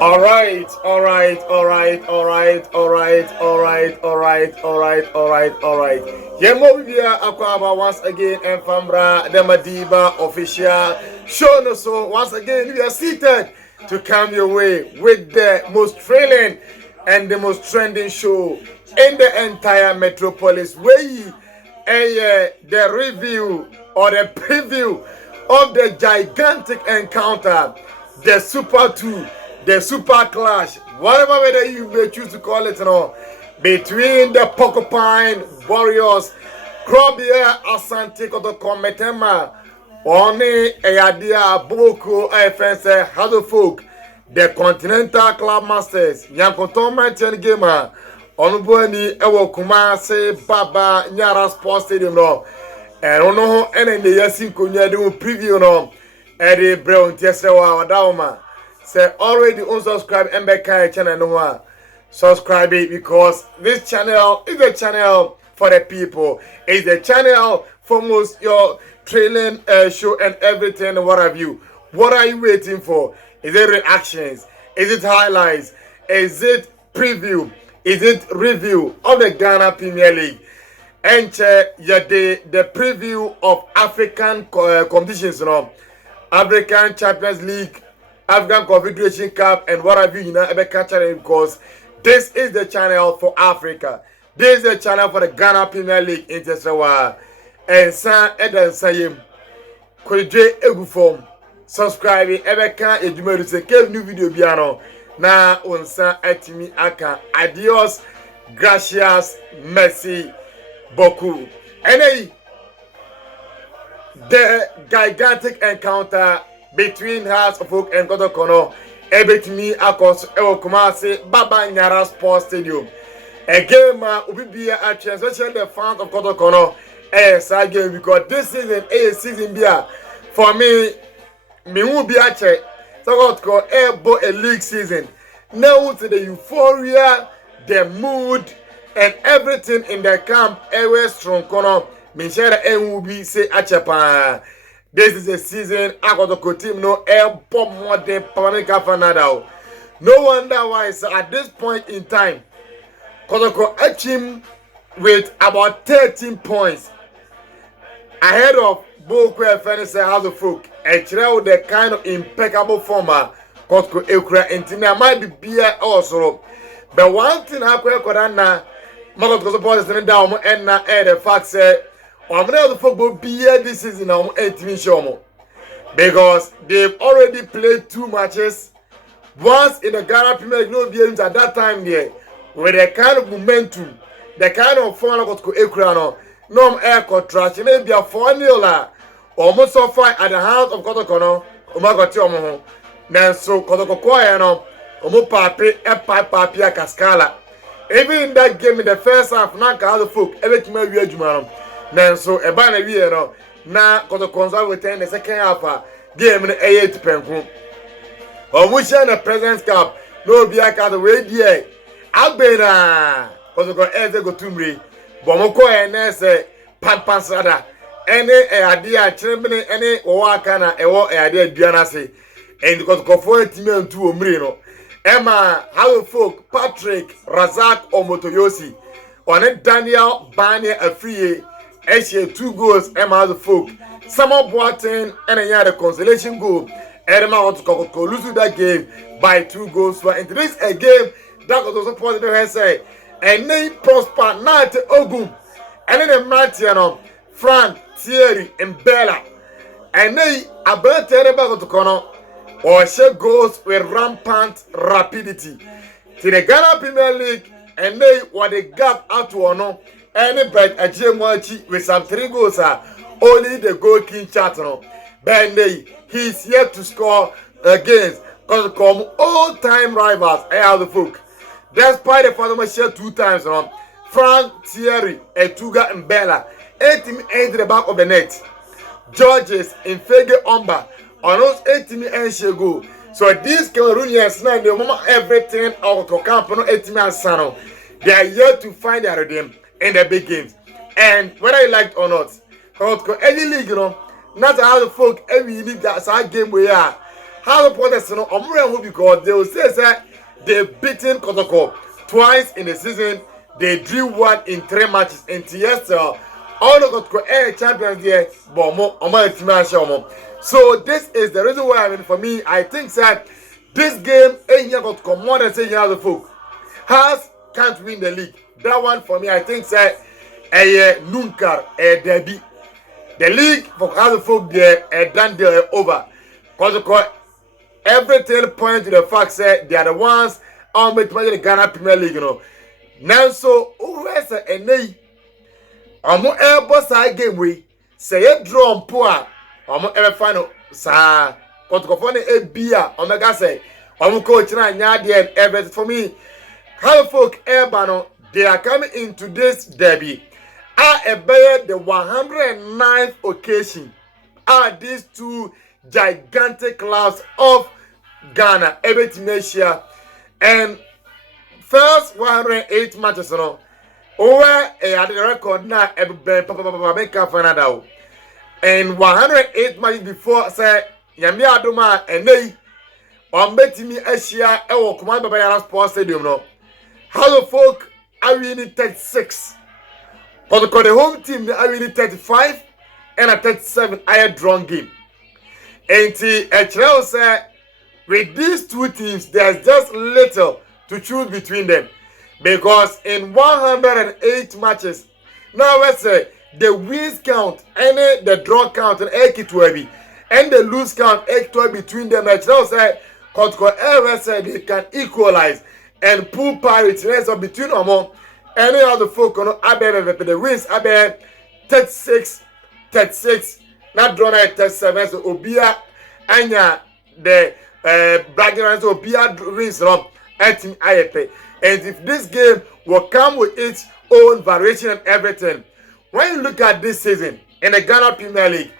All right, all right, all right, all right, all right, all right, all right, all right, all right, all right. Yemo bibia akwaba once again and Fambra the Madiba official show no so once again we are seated to come your way with the most thrilling and the most trending show in the entire metropolis. Where the review or the preview of the gigantic encounter, the Super 2, the Super Clash, whatever way you may choose to call it, between the Porcupine Warriors, Krobia Asante Kotoko Metema, Oni Eyadia Boko Efense Hadofolk, the Continental Club Masters, Yankotoma Chen Gamer, Onuboni Ewo Kumase Baba Nyara Sports Stadium no. And on no and the Yasin Kunya do preview no. Eddie Brown Tiesrewa Wadauma. Say already unsubscribe and back channel no. Subscribe it because this channel is a channel for the people. It's a channel for most your trailing show and everything. What have you? What are you waiting for? Is it reactions? Is it highlights? Is it preview? Is it review of the Ghana Premier League? And the preview of African competitions, African Champions League, African Confederation Cup, and what have you, because this is the channel for Africa. This is the channel for the Ghana Premier League in Tesawa. And San Eden Sayim, Kodje Egufom, subscribe, Ebeka, Edumedu, Seke, new video piano. Na unsa etimi aka. Adios, gracias, merci beaucoup. And the gigantic encounter between Hearts of Oak and Kotoko ebetimi akos ewo Kumasi Baba Nyara Sports Stadium. A game will be a chance, especially the fans of Kotoko game because this season is a season beer. For me will be a check. So a league season. Now to the euphoria, the mood, and everything in the camp. Ever strong corner. Minshara will be say achapa. This is a season. I got the team no air pop more than Panika Fanadao. No wonder why at this point in time, Kotoko a team with about 13 points ahead of Boko Fenisa House of Folk. A trail the kind of impeccable former Kotoko Ekura Intina might be beer also. But one thing I could Korana Makotoko supporters and down and now the fact say I'm not the football beer this season on 18 show because they've already played 2 matches. Once in the Ghana Premier League no games at that time there with the kind of momentum, the kind of form Kotoko Ekura no air contract, maybe a 4-0 almost so far at the house of Kotoko Omagoti Nanso Kotoko Koya Omo Papi Papi Kaskala. Even in that game in the first half, Nanka how the folk everything may be Jumano. Nanso Ebana Viero na Kotoko with the second half game in the 8 Penku. Omusha the President's Cup, no Biaka the way dear. Albena Kotoko Eze go Tumri, Bomoko and Nese Pampansada. Any idea, Chimney, any Owakana, a idea, Dianasi. And because Kofo team and 2 Omrino. Emma, how folk, Patrick, Razak, or Motoyosi. On it, Daniel, Barney, a free, Eshe 2 goals, Emma, the folk. Summer Boateng, and a other consolation goal. Emma want to lose that game by 2 goals. So, into this a game that was also positive, I say. And they prosper, not Ogum. And then the Martiano, Frank, Thierry, and Bella. And they are better terrible to Kono. Or she goes with rampant rapidity to the Ghana Premier League, and they were the gap out to honor any bet a GMWG with some 3 goals. Only the goal king chatano. But he's yet to score against because come all-time rivals. I have the folk. Despite the father share 2 times, Frank, Thierry, Etuga, and Bella, 8 to the back of the net. Georges, Infege, Omba. On those 18 and go. So these Cameroonians now they want everything out of camp no 18 and sano. They are yet to find their rhythm in the big games. And whether you like or not, any league, not how the folk every league that's our game we are. How Potters no Omre because they will say that they've beaten Kotoko twice in the season. They drew one in 3 matches. And yes, all the Kotoko Air champions there, so this is the reason why for me, I think that this game ain't got to more than say the folk. Has can't win the league. That one for me, I think that a Nunkar, a Derby. The league for other folk there, a done deal over. Kotoko everything point to the fact that they are the ones all make money in the Ghana Premier League, you know. Now so who has a nay? I'm able side game we say a draw poor. I'm ever final sa Kotoko for a beer. Omega say I'm coach na nyadi and everything for me. How folk Urbano they are coming into this derby. Are about the 109th occasion. Are these two gigantic clubs of Ghana, everything Asia, and first 108 matches, you know, over at the record now, make up for another. And 108 matches before, say, Yami Adoma, and they on betting me Asia, or command by Yara Sports Stadium, no. How the folk are winning 36. For the home team, they are winning 35 and a 37 higher drawn game. And Echel said, with these two teams, there's just little to choose between them. Because in 108 matches, now let's say the wins count, and the draw count, and and the lose count, between them. Echel said, Kotoko ever said they can equalize and pull parity between them all. Any other folk, the wins, 36, not drawn at 37, so Obia, Anya, the bragging rights of Obia wins at Team IFA. And if this game will come with its own variation and everything, when you look at this season in the Ghana Premier League,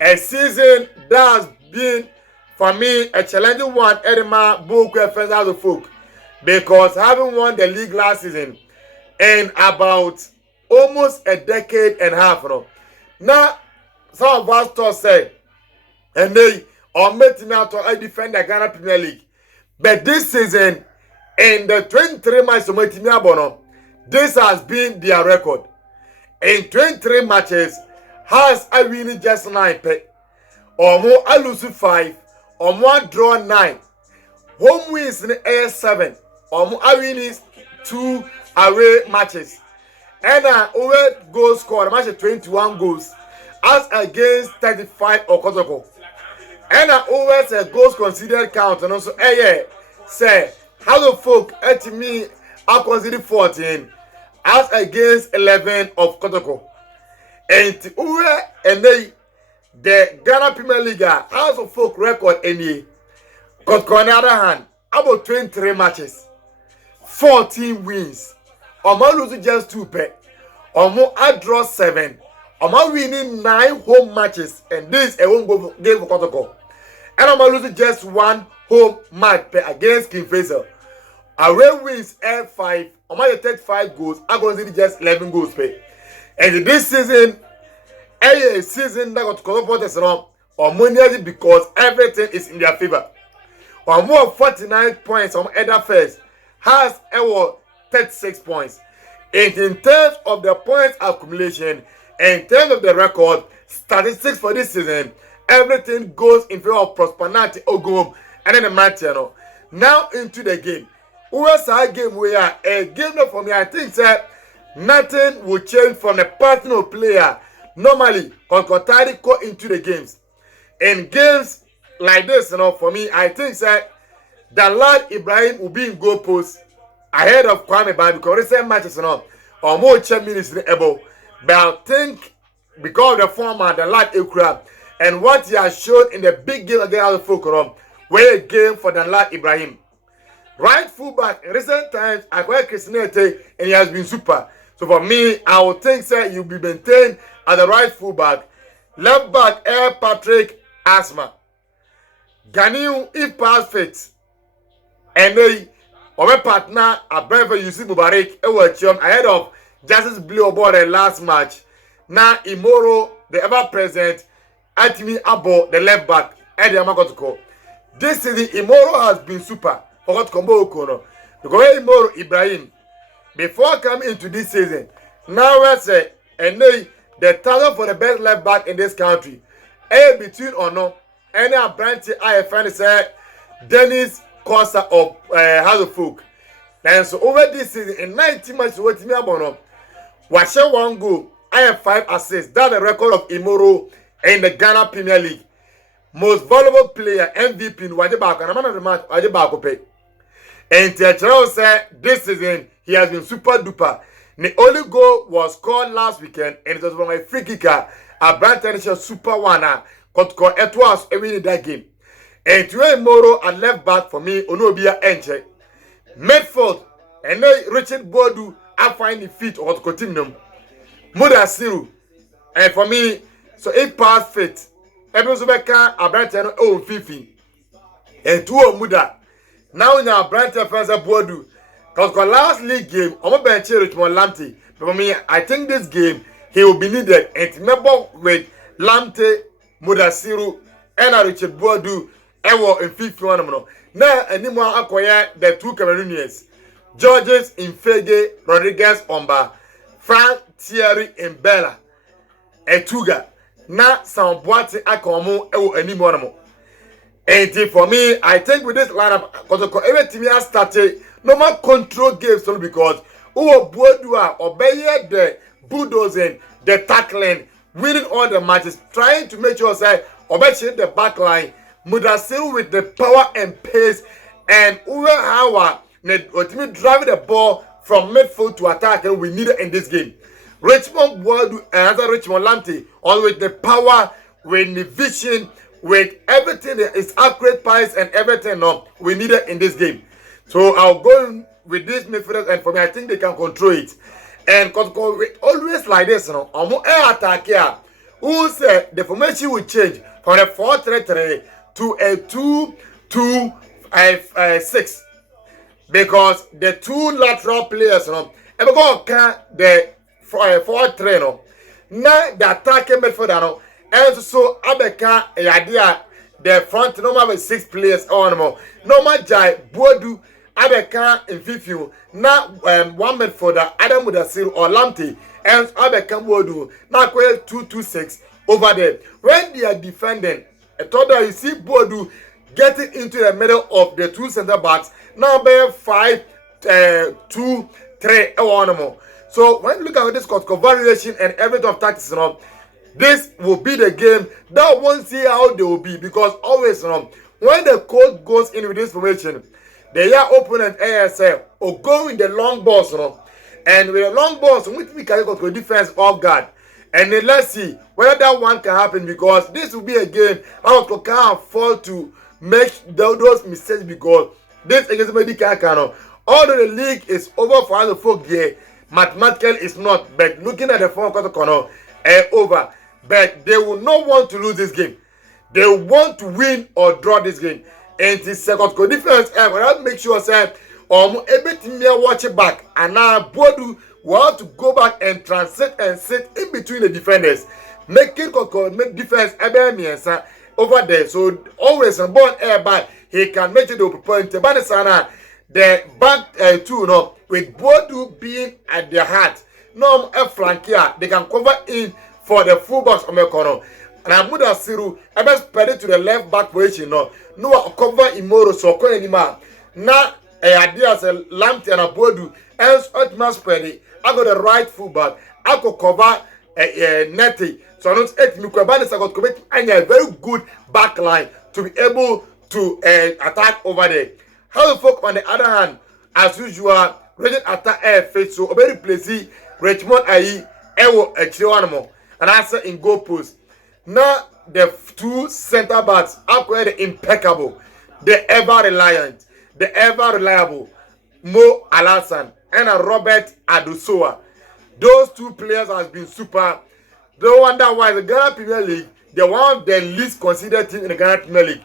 a season that has been, for me, a challenging one, Edema, Boku, and other folk, because having won the league last season, in about almost a decade and a half. You know. Now, some of us thought say, and they are making out to defend the Ghana Premier League. But this season, in the 23 matches of Bono, this has been their record. In 23 matches, has I winning just 9 pay, or more I lose 5, or more draw 9. Home wins in the air 7, or more I winning 2 away matches. And over goals scored, match 21 goals as against 35 or Kotoko. And over a goals considered count and also say how the folk at me are considered 14 as against 11 of Kotoko. And over and they the Ghana Premier League has a folk record any. Kotoko on the other hand about 23 matches, 14 wins. Omo losing just 2 pay. Omo I draw 7. Omo winning 9 home matches, and this a home game for Kotoko. And Omo losing just 1 home match against King Faisal. Away wins F5. Omo 35 goals. I consider just 11 goals pay. And this season, a season that got Kotoko is wrong. Omo because everything is in their favor. Omo 49 points on either first has a 36 points. And in terms of the points accumulation, and in terms of the record, statistics for this season, everything goes in favor of Prosperity Ogum and then the match. Now into the game. Where's our game? We are a game for me. I think that nothing will change from the personal player. Normally, Kotoko go into the games. In games like this, for me, I think that the lad Ibrahim will be in goal post ahead of Kwame Bar because recent matches or more 10 minutes able. But I think because of the format, the lad Ikra, and what he has shown in the big game against the Fulcrum, where a game for the lad Ibrahim. Right fullback in recent times, I quite Christianity and he has been super. So for me, I would think that you'll be maintained at the right fullback. Left back, Air Patrick Asma. Ganiu, if pass fits. And they our partner at Brentford Yusuf Mubarak ahead of Justice Blue about the last match. Now Imoro, the ever present, Atimi Abo, the left back, Eddie Amakotoko. This season, Imoro has been super for Kotoko Okono. Because Imoro Ibrahim, before coming into this season, now we say, and the title for the best left back in this country, between or no, any branch I find say Dennis Costa of Hazelfolk. And so over this season, in 19 matches, what me abono, watch one goal, I have 5 assists. That's the record of Imoro in the Ghana Premier League. Most valuable player, MVP, in Wajibako, and I'm not the match, Wajibako pay. And Tiachero said this season he has been super duper. The only goal was scored last weekend, and it was from a free kicker, a brand tennis super winner. Kotoko Etwas every in that game. And today Moro at left back for me, Onobia Enche. Midfield, and then Richard Bodu, I find the feet of Kotoko Muda Siru. And for me, so it passed fit. Ebuzubeka, a brand tennis, oh, Fifi. And two of Muda. Now in our brand tennis, Bodu. Because the last league game, I'm a bench Richmond Lamptey. But for me, I think this game, he will be needed. And remember with Lamptey, Mudasiru, and Richard Boadu, Ewo in 51. Now, anymore acquire the 2 Cameroonians. Georges Infege, Rodriguez Omba, Frank Thierry Mbella, Etuga. Now, some Boati Akomo, Ewo anymore. And for me, I think with this lineup, because every team has started, no more control games only because Boadu obey the bulldozing, the tackling, winning all the matches, trying to make sure say obey the back line, Mudasiru with the power and pace, and Uwe Hawa driving the ball from midfield to attack, and we need it in this game. Richmond Boadu and other Richmond Lamptey, all with the power, with the vision, with everything that is accurate pass and everything. No, we need it in this game. So I'll go with this midfielders, and for me, I think they can control it. And Kotoko always like this, you know. Air attack here. Who said the formation will change from a 4-3-3 to a 2-2-6 because the 2 lateral players, you know, and we go the 4-3, no. Now the attacking midfielder, no, and so Abeka idea the front normal 6 players on normal Jai Boadu. Abeka in Fifu, now 1 midfielder, Adam Mudasiru or Lamptey, and Abeka Boadu, now 2-2-6 over there. When they are defending, I thought that you see Boadu getting into the middle of the 2 center backs, now by 5-2-3 or So when you look at this variation and everything of tactics, you know, this will be the game that won't see how they will be because always, you know, when the coach goes in with this formation, they are opponent ASL or go in the long balls, you know, and with the long balls, we can go to defense off guard. And then let's see whether that one can happen because this will be a game that can't afford to make those mistakes because this against Medical Cano. Although the league is over for other folk here, mathematically it's not. But looking at the fourth quarter, over. But they will not want to lose this game. They want to win or draw this game. And the second defense, I make sure that everything may watch it back. And now Boadu will have to go back and transit and sit in between the defenders, making make defense over there. So always on board airby, he can make it the point. The back 2, no, with Boadu being at their heart. No flank here, they can cover in for the full box on the corner. And Amuda Siru, I best spread it to the left back position. No cover Imoro so call anymore. Now idea as a Lamptey and a Boadu, else ultimate spread it. I got the right full back. I could cover Netty. So I don't expect Mukabani got commit and a very good back line to be able to attack over there. How the folk on the other hand, as usual, Regent attack air face so very pleasy. Richmond Ayi Ewo Echiwanamo and answer in goal post. Now the 2 center backs are the impeccable, the ever reliant, the ever reliable Mo Alassan and Robert Adusoa. Those 2 players has been super. No wonder why the Ghana Premier League, they one of the least considered team in the Ghana Premier League.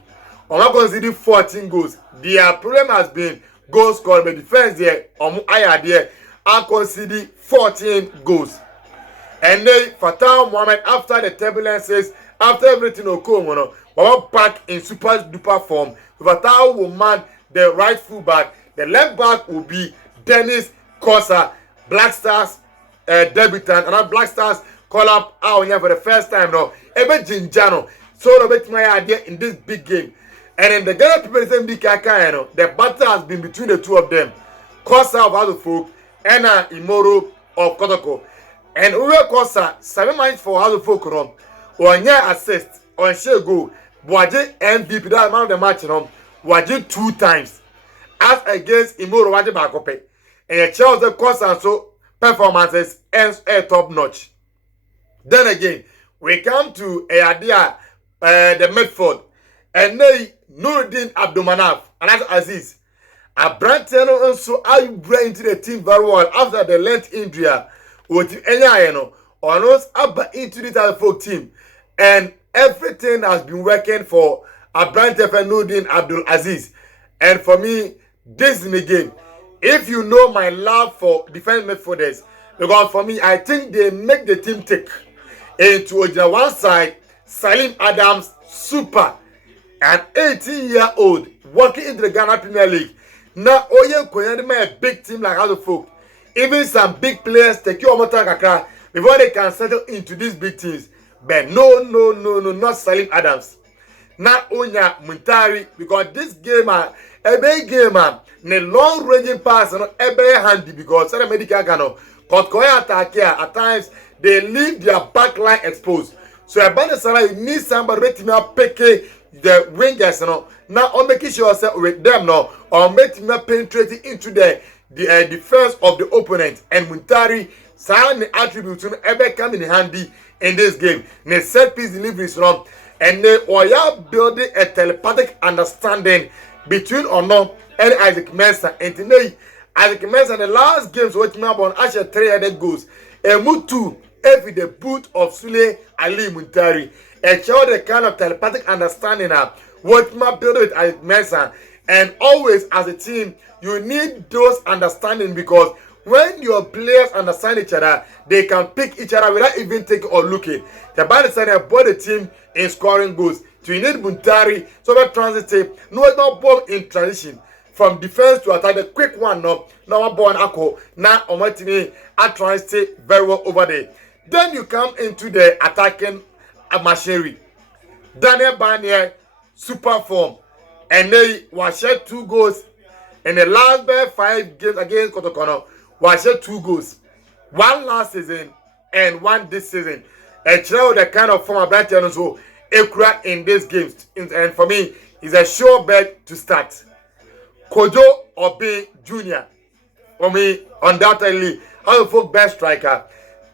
I'm not considering 14 goals. Their problem has been goals scored by defense there. There are considered 14 goals. And then Fatal Mohamed, after the turbulences, after everything occurred, back in super duper form, Vatao will man the right fullback. The left back will be Dennis Kosa, Black Stars debutant, and Black Stars call up our for the first time now. Ebe Jinjano, so no bet my idea in this big game. And in the Ghana people say big kaka, the battle has been between the two of them. Kosa of Hazelfolk and Imoro of Kotoko. And Ure Kosa 7 minutes for Hazelfolk run. One year assist on share goal. Waje MVP that man of the match Waje 2 times. As against Imoro Waje Bakope. And a Chelsea Kosa so performances ends top notch. Then again, we come to the midfield. And they Nuruddin Abdulmanaf and that's Aziz. Abranten also I bring into the team very well after the length injury with any or knows Abba into the folk team. And everything has been working for Abranten and Nuruddin Abdul Aziz. And for me, this is the game. If you know my love for defense midfielders, because for me, I think they make the team tick. Into one side, Salim Adams, super, an 18-year-old working into the Ghana Premier League. Now, Oye Koyandema a big team like other folk. Even some big players take you over Kakra before they can settle into these big teams. But no, not Salim Adams. Now, Onya Muntari, because this game, a big game, a long-ranging pass, a very handy because some medical Ghana. Kotoko attack here, at times, they leave their back line exposed. So, about the you need somebody to pick the wingers, now on making sure yourself with them now, or making them penetrating into the defense of the opponent. And Muntari, some attributes to ever come in handy in this game. The set piece deliveries wrong, and they are building a telepathic understanding between Ono and Isaac Mensah. And today, Isaac Mensah, the last games with me on Asher 300 goals, and Mutu every the boot of Sule Ali Muntari. And show the kind of telepathic understanding what my build with Isaac Mensah. And always as a team, you need those understanding because when your players understand each other, they can pick each other without even taking or looking. The band decided both the team in scoring goals. So you need Muntari, so that transitive, no ball in transition. From defense to attack, the quick one, no ball and echo. Now, on my team, I transit very well over there. Then you come into the attacking machinery. Daniel Barnier, super form. And they was shed 2 goals in the last 5 games against Kotoko. Was shed 2 goals. 1 last season and 1 this season. And show the kind of form of that channel so Ekura in these games. And for me, it's a sure bet to start. Kojo Obi Jr. For me, undoubtedly, how the folk best striker.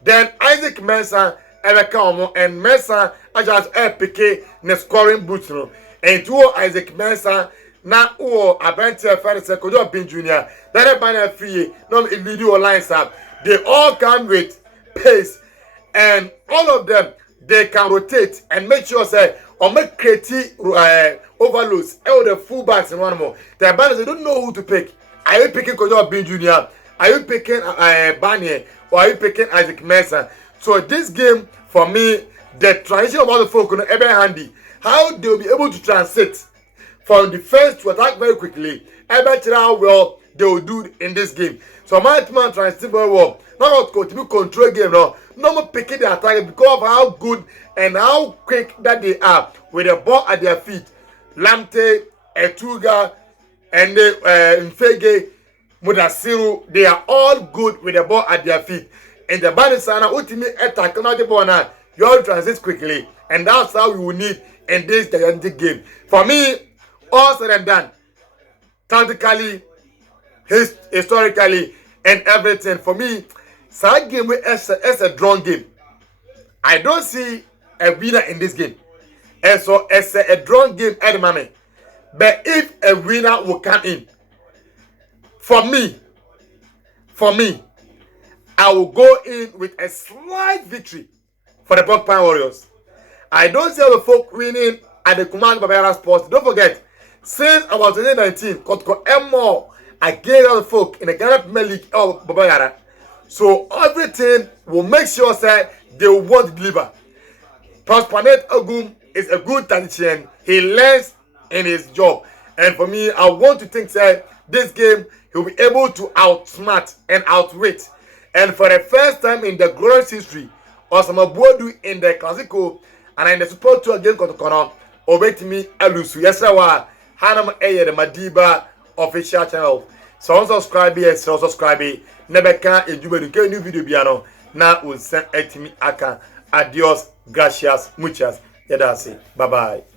Then Isaac Mensah, Ebeka and Mensah, I just PK in scoring boots. And to Isaac Mensah, now Abranten Ferris, Kojo Obi Jr. Then a banner free, no video lines up. They all come with pace, and all of them they can rotate and make sure say or make creative overloads. All the fullbacks and one more. The banners they don't know who to pick. Are you picking Kojo Obi Jr.? Are you picking Barnier? Or are you picking Isaac Mensah? So this game for me, the transition of all the folk is very handy. How they'll be able to transit from defense to attack very quickly. How well they will do in this game. So my team transiting very well. Not to control game now. No more picking the attack because of how good and how quick that they are with the ball at their feet. Lamte, Etuga, and Mfege, Mudasiru, they are all good with the ball at their feet. And the Banisana ultimate attack not the ball now. You all transit quickly. And that's how we will need in this gigantic game. For me, all said and done, tactically, historically, and everything. For me, that game is a drawn game. I don't see a winner in this game. And so it's a drawn game at the moment. But if a winner will come in, for me, I will go in with a slight victory for the Porcupine Warriors. I don't see the folk winning at the Command Babara Sports. Don't forget, since about 2019, Kotoko Emo against the folk in the Ghana Premier League of Babara. So everything will make sure that they will want to deliver. Prospernet Agum is a good tactician. He learns in his job. And for me, I want to think that this game he'll be able to outsmart and outwit. And for the first time in the glorious history, Osamabuodu in the Classico and in the Super 2 against Kotoko, obetimi alusu. Yes, sir. Hanam Eye the Madiba official channel. So subscribe here, so subscribe. Never can a new video piano. Now we'll send it to me. Adios, gracias, muchas. Bye bye.